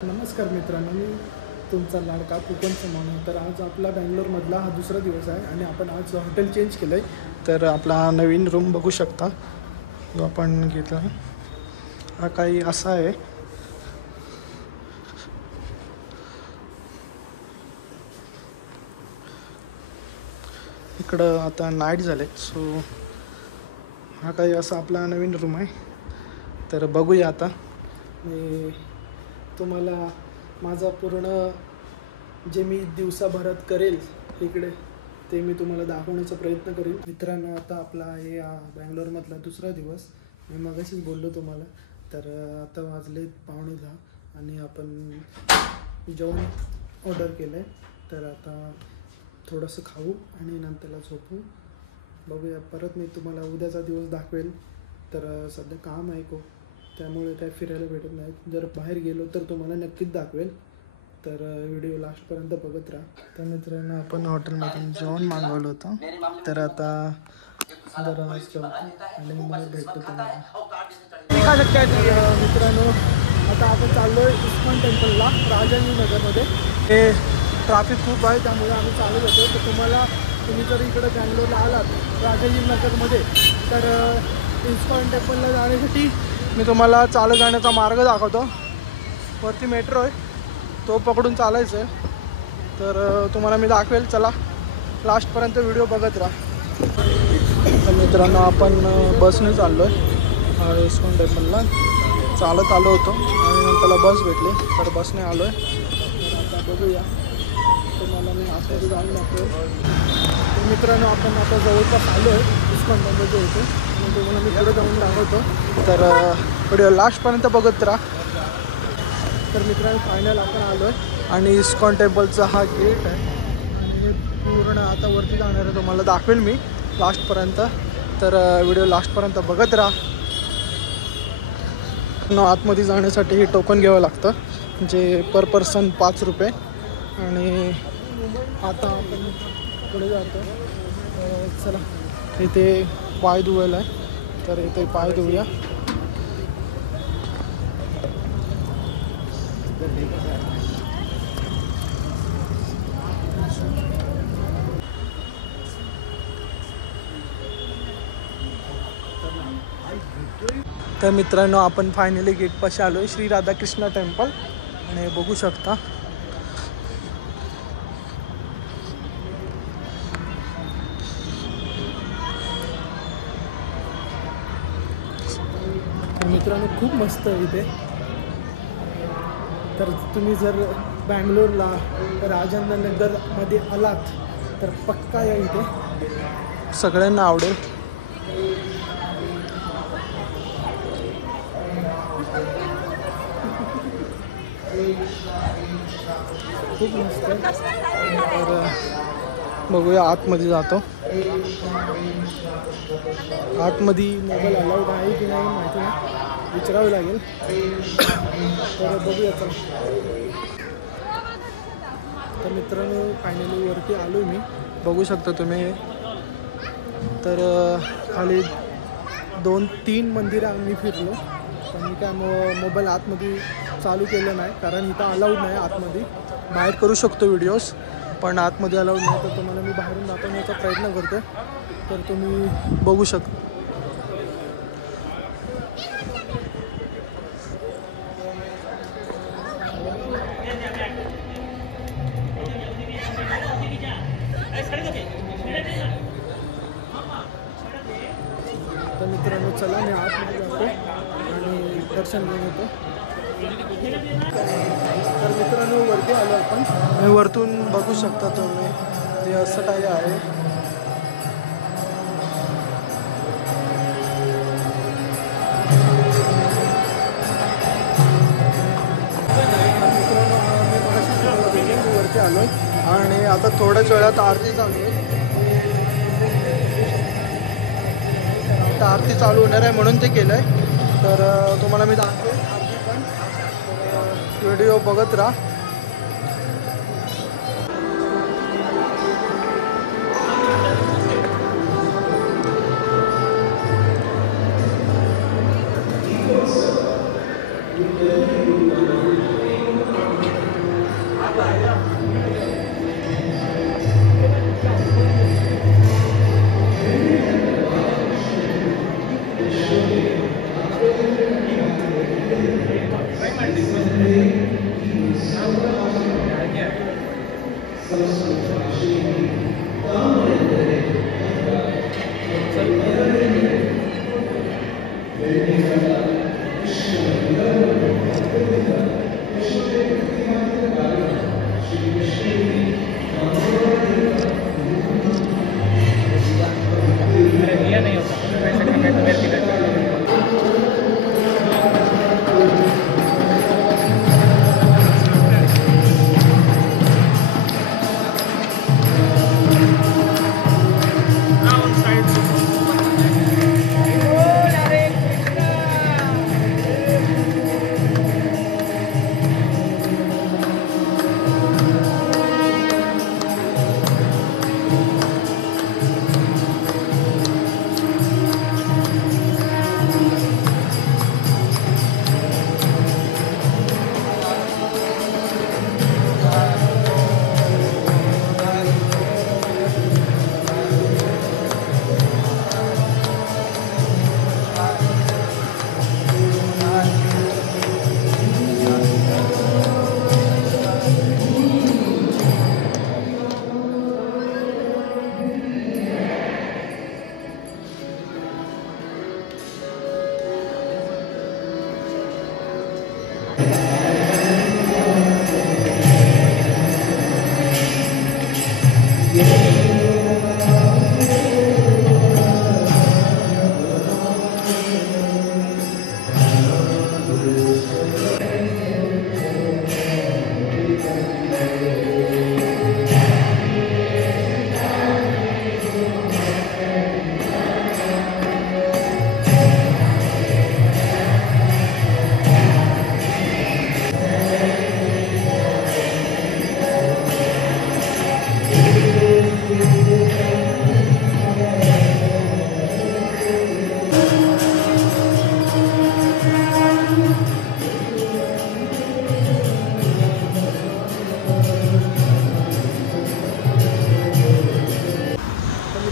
नमस्कार मित्रांनो, मी तुमचा लाडका कोकण समोर. तर आज आपला बँगलोरमधला हा दुसरा दिवस आहे आणि आपण आज हॉटेल चेंज केलं आहे. तर आपला नवीन रूम बघू शकता जो आपण घेतला. हा काही असा आहे. इकडं आता नाईट झाले, सो हा काही असा आपला नवीन रूम आहे. तर बघूया आता. मी तुम्हाला माझा पूर्ण जे मी दिवसाभरात करेल इकडे ते मी तुम्हाला दाखवण्याचा प्रयत्न करेन. मित्रांनो, आता आपला हे बँगलोरमधला दुसरा दिवस. मी मगाशीच बोललो तुम्हाला. तर आता वाजले 9:45 आणि आपण जेवण ऑर्डर केलं आहे. तर आता थोडंसं खाऊ आणि नंतरला झोपू. बघूया, परत मी तुम्हाला उद्याचा दिवस दाखवेल. तर सध्या काम आहे खूप, त्यामुळे काय फिरायला भेटत नाही. जर बाहेर गेलो तर तुम्हाला नक्कीच दाखवेल. तर व्हिडिओ लास्टपर्यंत बघत राहा. तर मित्रांनो, आपण हॉटेलमधून जेवण मागवलं होतं. तर आता जरा जेवतो आणि मग भेटतो तुम्हाला. मित्रांनो, आता आपण चाललो आहे इस्कॉन टेम्पलला राजाजीनगरमध्ये. हे ट्रॅफिक खूप आहे, त्यामुळे आम्ही चालत होतो. तर तुम्ही जर इकडे बँगलोरला आलात राजाजीनगरमध्ये तर इस्कॉन टेम्पलला जाण्यासाठी मी तुम्हाला चालत जाण्याचा मार्ग दाखवतो. वरती मेट्रो आहे, तो पकडून चालायचं आहे. तर तुम्हाला मी दाखवेल. चला, लास्टपर्यंत व्हिडिओ बघत राहा. तर मित्रांनो, आपण बसने चाललो आहे इस्कॉन टेम्पलला. चालत आलो होतो आणि नंतरला बस भेटली, तर बसने आलो आहे. तर आता बघूया, तुम्हाला मी आतमध्ये जाऊन दाखवेल. तर मित्रांनो, आपण आता जवळपास आलो आहे इस्कॉन टेम्पलच्या इथे आणि तुम्हाला मी पुढे जाऊन दाखवतो. तर व्हिडिओ लास्टपर्यंत बघत राहा. तर मित्रांनो, फायनल आपण आलो आहे आणि इस्कॉन टेम्पलचा हा गेट आहे आणि हे पूर्ण आता वरती जाणार आहे. तुम्हाला दाखवेल मी लास्टपर्यंत. तर व्हिडिओ लास्टपर्यंत बघत राहा. आतमध्ये जाण्यासाठी हे टोकन घ्यावं लागतं, जे पर पर्सन 5 रुपये. आणि आता आपण पुढे जातो. चला, इथे पाय धुवायला आहे, तर इथे पाय धुवूया. तर मित्रांनो, आपण फायनली गेटपाशी आलो आहे, श्री राधाकृष्ण टेम्पल. आणि बघू शकता मित्रांनो, खूप मस्त आहे इथे. तर तुम्ही जर बँगलोरला राजाजीनगरमध्ये आलात तर पक्का या इथे, सगळ्यांना आवडेल. खूप मस्त आहे. तर बघूया, आतमध्ये जातो. आतमध्ये मोबाईल अलाउड आहे की नाही माहिती नाही, विचारावं लागेल. तर बघूया. तर मित्रांनो, फायनली वरती आलो मी. बघू शकता तुम्ही. तर खाली 2-3 मंदिरं आम्ही फिरलो. पण मी काय मोबाईल आतमध्ये चालू केलं नाही, कारण इथं अलाउड नाही आतमध्ये. बाहेर करू शकतो व्हिडिओज, पण आतमध्ये अलाउड नाही. तर तुम्हाला मी बाहेरून दाखवण्याचा प्रयत्न करतो. तर तुम्ही बघू शकता. तर मित्रांनो, चला, मी आतमध्ये जातो आणि दर्शन घेऊन येतो. तर मित्रांनो, वरती आलो आपण आणि वरतून बघू शकता तुम्ही, हे असं काही आहे. मी वरती आलो आणि आता थोड्याच वेळात आरती चालू आहे. आता आरती चालू होणार आहे म्हणून ते केलं आहे. तर तुम्हाला मी दाखवेन आरती पण. व्हिडिओ बघत राहा.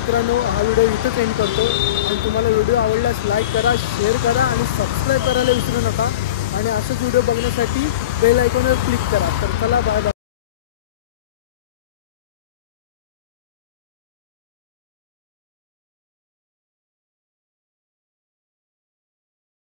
मित्रांनो, हा व्हिडिओ इथंच एंड करतो आणि तुम्हाला व्हिडिओ आवडल्यास लाईक करा, शेअर करा आणि सबस्क्राईब करायला विसरू नका आणि असेच व्हिडिओ बघण्यासाठी बेल आयकॉनवर क्लिक करा. तर चला, बाय बाय.